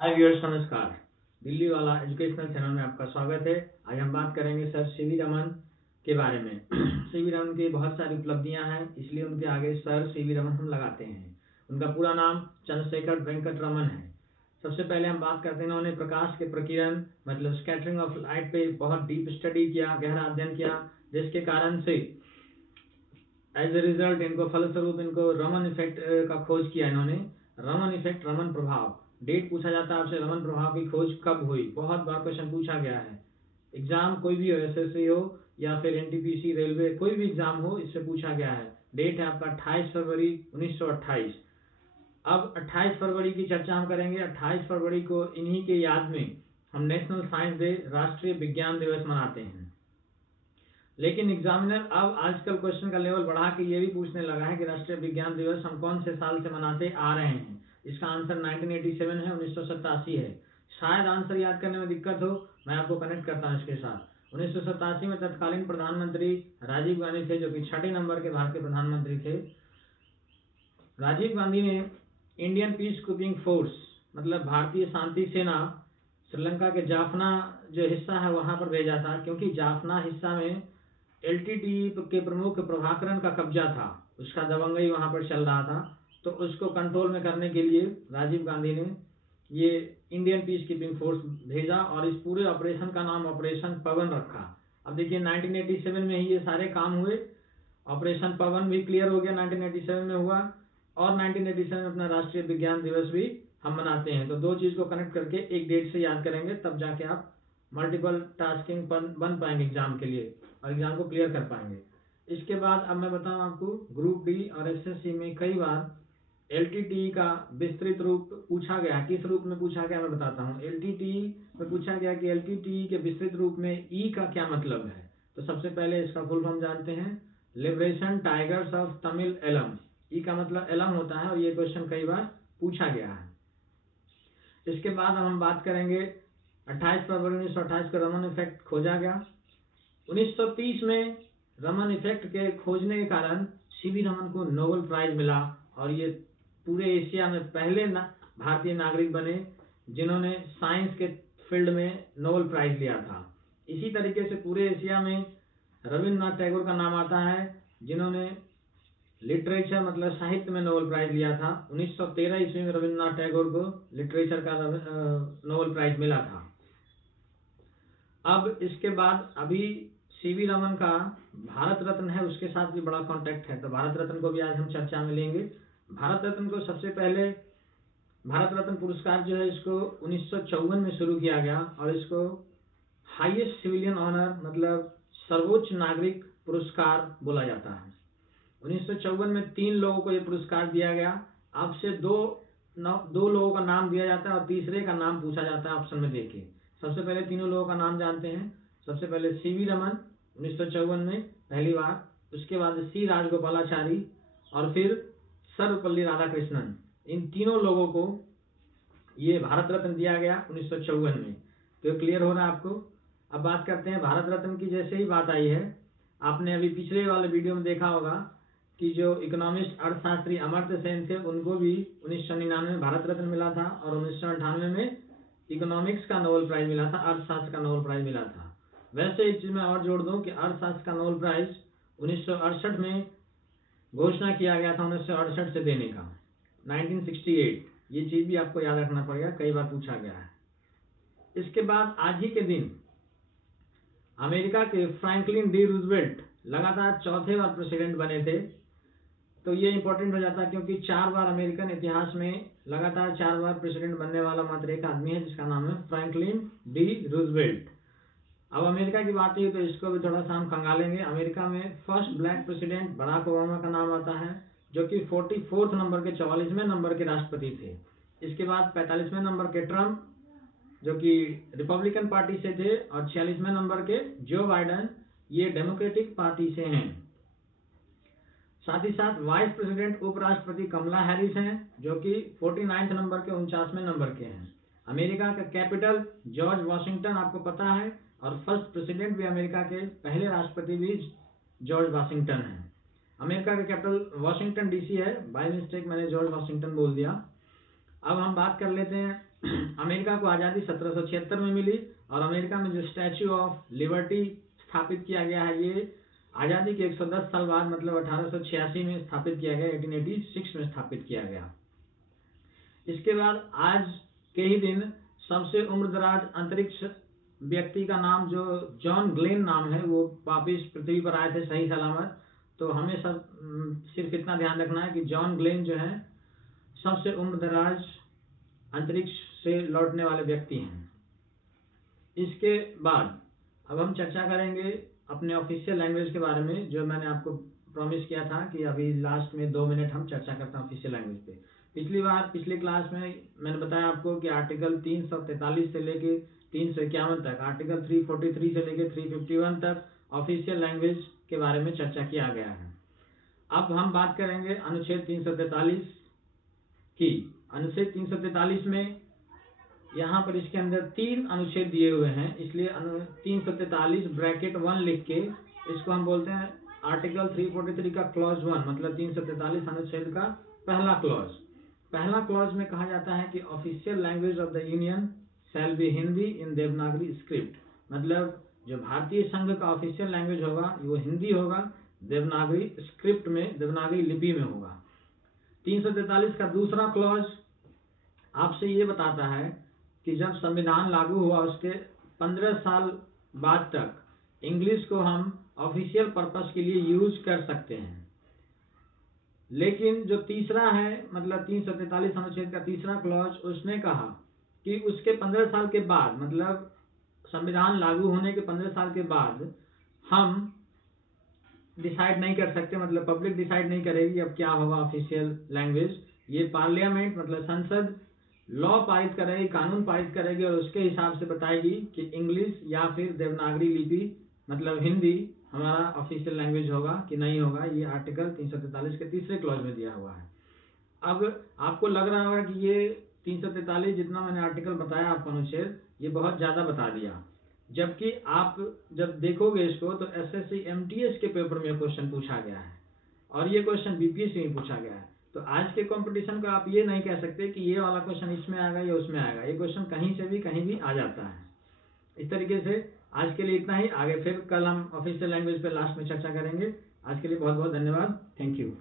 हाय viewers, नमस्कार। दिल्ली वाला educational channel में आपका स्वागत है। आज हम बात करेंगे सर सीवी रमन के बारे में। सीवी रमन की बहुत सारी उपलब्धियां हैं, इसलिए उनके आगे सर सीवी रमन हम लगाते हैं। उनका पूरा नाम चंद्रशेखर वेंकट रमन है। सबसे पहले हम बात करते हैं, इन्होंने प्रकाश के प्रकीर्णन मतलब स्कैटरिंग ऑफ लाइट पे बहुत डीप स्टडी किया, गहरा अध्ययन किया, जिसके कारण से एज ए रिजल्ट इनको फलस्वरूप इनको रमन इफेक्ट का खोज किया इन्होंने। रमन इफेक्ट, रमन प्रभाव। डेट पूछा जाता है आपसे, रमन प्रभाव की खोज कब हुई, बहुत बार क्वेश्चन पूछा गया है। एग्जाम कोई भी हो, एसएससी हो या फिर एनटीपीसी रेलवे, कोई भी एग्जाम हो, इससे पूछा गया है। डेट है आपका 28 फरवरी 1928। अब 28 फरवरी की चर्चा हम करेंगे। 28 फरवरी को इन्हीं के याद में हम नेशनल साइंस डे, राष्ट्रीय विज्ञान दिवस मनाते हैं। लेकिन एग्जामिनर अब आजकल क्वेश्चन का लेवल बढ़ा के ये भी पूछने लगा है कि राष्ट्रीय विज्ञान दिवस हम कौन से साल से मनाते आ रहे हैं। इसका आंसर 1987 है, 1987 है। शायद आंसर याद करने में दिक्कत हो, मैं आपको कनेक्ट करता हूँ इसके साथ। 1987 में तत्कालीन प्रधानमंत्री राजीव गांधी थे, जो कि 6 नंबर के भारत के प्रधानमंत्री थे। राजीव गांधी ने इंडियन पीस कीपिंग फोर्स मतलब भारतीय शांति सेना श्रीलंका के जाफना जो हिस्सा है वहां पर भेजा था, क्योंकि जाफना हिस्सा में एलटीटीई के प्रमुख प्रभाकरन का कब्जा था, उसका दबंगई वहां पर चल रहा था। तो उसको कंट्रोल में करने के लिए राजीव गांधी ने ये इंडियन पीस कीपिंग फोर्स भेजा और इस पूरे ऑपरेशन का नाम ऑपरेशन पवन रखा। अब देखिए 1987 में ही ये सारे काम हुए। ऑपरेशन पवन भी क्लियर हो गया, 1987 में हुआ, और 1987 में अपना राष्ट्रीय विज्ञान दिवस भी हम मनाते हैं। तो दो चीज को कनेक्ट करके एक डेट से याद करेंगे, तब जाके आप मल्टीपल टास्किंग बन पाएंगे एग्जाम के लिए और एग्जाम को क्लियर कर पाएंगे। इसके बाद अब मैं बताऊं आपको, ग्रुप डी और एसएससी में कई बार एलटीटीई का विस्तृत रूप पूछा गया। किस रूप में पूछा गया मैं बताता हूँ। एलटीटीई में पूछा गया कि एलटीटीई के विस्तृत रूप में ई का क्या मतलब है। तो सबसे पहले इसका फुल फॉर्म जानते हैं, liberation tigers of Tamil Eelam. E का मतलब एलम होता है और ये क्वेश्चन कई बार पूछा गया है। इसके बाद हम बात करेंगे 28 फरवरी 1928 को रमन इफेक्ट खोजा गया। 1930 में रमन इफेक्ट के खोजने के कारण सीवी रमन को नोबेल प्राइज मिला और ये पूरे एशिया में पहले भारतीय नागरिक बने जिन्होंने साइंस के फील्ड में नोबेल प्राइज लिया था। इसी तरीके से पूरे एशिया में रविन्द्रनाथ टैगोर का नाम आता है, जिन्होंने लिटरेचर मतलब साहित्य में नोबेल प्राइज लिया था। 1913 ईस्वी में रविन्द्रनाथ टैगोर को लिटरेचर का नोबेल प्राइज मिला था। अब इसके बाद अभी सीवी रमन का भारत रत्न है, उसके साथ भी बड़ा कांटेक्ट है, तो भारत रत्न को भी आज हम चर्चा में लेंगे। भारत रत्न को सबसे पहले भारत रत्न पुरस्कार जो है इसको 1954 में शुरू किया गया और इसको हाईएस्ट सिविलियन ऑनर मतलब सर्वोच्च नागरिक पुरस्कार बोला जाता है। 1954 में 3 लोगों को यह पुरस्कार दिया गया। आपसे दो लोगों का नाम दिया जाता है और तीसरे का नाम पूछा जाता है ऑप्शन में देखिए। सबसे पहले तीनों लोगों का नाम जानते हैं। सबसे पहले सीवी रमन 1954 में पहली बार, उसके बाद सी राजगोपालाचारी और फिर सर्वपल्ली राधाकृष्णन। इन तीनों लोगों को ये भारत रत्न दिया गया 1954 में। तो क्लियर हो रहा है आपको। अब बात करते हैं भारत रत्न की। जैसे ही बात आई है, आपने अभी पिछले वाले वीडियो में देखा होगा कि जो इकोनॉमिस्ट अर्थशास्त्री अमर्त्य सेन थे उनको भी 1999 में भारत रत्न मिला था और 1998 में इकोनॉमिक्स का नोबेल प्राइज मिला था, अर्थशास्त्र का नोबेल प्राइज मिला था। वैसे एक चीज मैं और जोड़ दूं कि अर्थशास्त्र का नोबेल प्राइज 1968 में घोषणा किया गया था 1968 से देने का, 1968। ये चीज भी आपको याद रखना पड़ेगा, कई बार पूछा गया है। इसके बाद आज ही के दिन अमेरिका के फ्रैंकलिन डी रूजवेल्ट लगातार चौथे बार प्रेसिडेंट बने थे। तो ये इंपॉर्टेंट हो जाता है क्योंकि 4 बार अमेरिकन इतिहास में लगातार 4 बार प्रेसिडेंट बनने वाला मात्र एक आदमी है, जिसका नाम है फ्रैंकलिन डी रूजवेल्ट। अब अमेरिका की बात है तो इसको भी थोड़ा सा हम खंगालेंगे। अमेरिका में first black president Barack Obama का नाम आता है, जो कि 44 नंबर के 44वें नंबर के राष्ट्रपति थे। इसके बाद 45वें नंबर के ट्रंप, जो कि रिपब्लिकन पार्टी से थे, और 46वें नंबर के जो बाइडेन, ये डेमोक्रेटिक पार्टी से हैं। साथ ही साथ वाइस प्रेसिडेंट उपराष्ट्रपति कमला हैरिस हैं, जो कि 49 नंबर के 49वें नंबर के हैं। अमेरिका का कैपिटल जॉर्ज वाशिंगटन आपको पता है, और फर्स्ट प्रेसिडेंट भी अमेरिका के पहले राष्ट्रपति भी जॉर्ज वाशिंगटन हैं। अमेरिका का कैपिटल वाशिंगटन डीसी है, बाय मिस्टेक मैंने जॉर्ज वाशिंगटन बोल दिया। अब हम बात कर लेते हैं अमेरिका को आज़ादी 1776 में मिली और अमेरिका में जो स्टैच्यू ऑफ लिबर्टी स्थापित किया गया है, ये आज़ादी के 110 साल बाद मतलब 1886 में स्थापित किया गया, 1886 में स्थापित किया गया। इसके बाद आज के ही दिन सबसे उम्रदराज अंतरिक्ष व्यक्ति का नाम जो जॉन ग्लेन नाम है, वो वापिस पृथ्वी पर आए थे सही सलामत। तो हमें सब सिर्फ इतना ध्यान रखना है कि जॉन ग्लेन जो है सबसे उम्रदराज अंतरिक्ष से लौटने वाले व्यक्ति हैं। इसके बाद अब हम चर्चा करेंगे अपने ऑफिशियल लैंग्वेज के बारे में, जो मैंने आपको प्रॉमिस किया था कि अभी लास्ट में 2 मिनट हम चर्चा करते हैं ऑफिशियल लैंग्वेज पे। पिछली क्लास में मैंने बताया आपको कि आर्टिकल 343 से लेके 351 तक, आर्टिकल 343 से लेके 351 तक ऑफिशियल लैंग्वेज के बारे में चर्चा किया गया है। अब हम बात करेंगे अनुच्छेद 343 की। अनुच्छेद 343 में यहाँ पर इसके अंदर 3 अनुच्छेद दिए हुए हैं, इसलिए 343 ब्रैकेट 1 लिख के इसको हम बोलते हैं आर्टिकल 343 का क्लॉज 1, मतलब 343 अनुच्छेद का पहला क्लॉज। पहला क्लॉज में कहा जाता है कि official language of the union shall be Hindi in Devanagari script, मतलब जो भारतीय संघ का ऑफिशियल लैंग्वेज होगा वो हिंदी होगा, देवनागरी स्क्रिप्ट में, देवनागरी लिपि में होगा। 343 का दूसरा क्लॉज आपसे ये बताता है कि जब संविधान लागू हुआ उसके 15 साल बाद तक इंग्लिश को हम ऑफिशियल पर्पस के लिए यूज कर सकते हैं। लेकिन जो तीसरा है, मतलब 343 अनुच्छेद का तीसरा क्लॉज, उसने कहा कि उसके 15 साल के बाद, मतलब संविधान लागू होने के 15 साल के बाद हम डिसाइड नहीं कर सकते, मतलब पब्लिक डिसाइड नहीं करेगी अब क्या होगा ऑफिशियल लैंग्वेज। ये पार्लियामेंट मतलब संसद लॉ पारित करेगी, कानून पारित करेगी और उसके हिसाब से बताएगी कि इंग्लिश या फिर देवनागरी लिपि मतलब हिंदी हमारा ऑफिशियल लैंग्वेज होगा कि नहीं होगा। ये आर्टिकल 343 के तीसरे क्लॉज में दिया हुआ है। अब आपको लग रहा होगा कि ये 343 जितना मैंने आर्टिकल बताया आपको अनुच्छेद, ये बहुत ज़्यादा बता दिया, जबकि आप जब देखोगे इसको तो SSC MTS के पेपर में क्वेश्चन पूछा गया है और ये क्वेश्चन BPSC में पूछा गया है। तो आज के कंपटीशन को आप ये नहीं कह सकते कि ये वाला क्वेश्चन इसमें आएगा या उसमें आएगा, ये क्वेश्चन कहीं से भी कहीं भी आ जाता है। इस तरीके से आज के लिए इतना ही, आगे फिर कल हम ऑफिशियल लैंग्वेज पे लास्ट में चर्चा करेंगे। आज के लिए बहुत बहुत धन्यवाद, थैंक यू।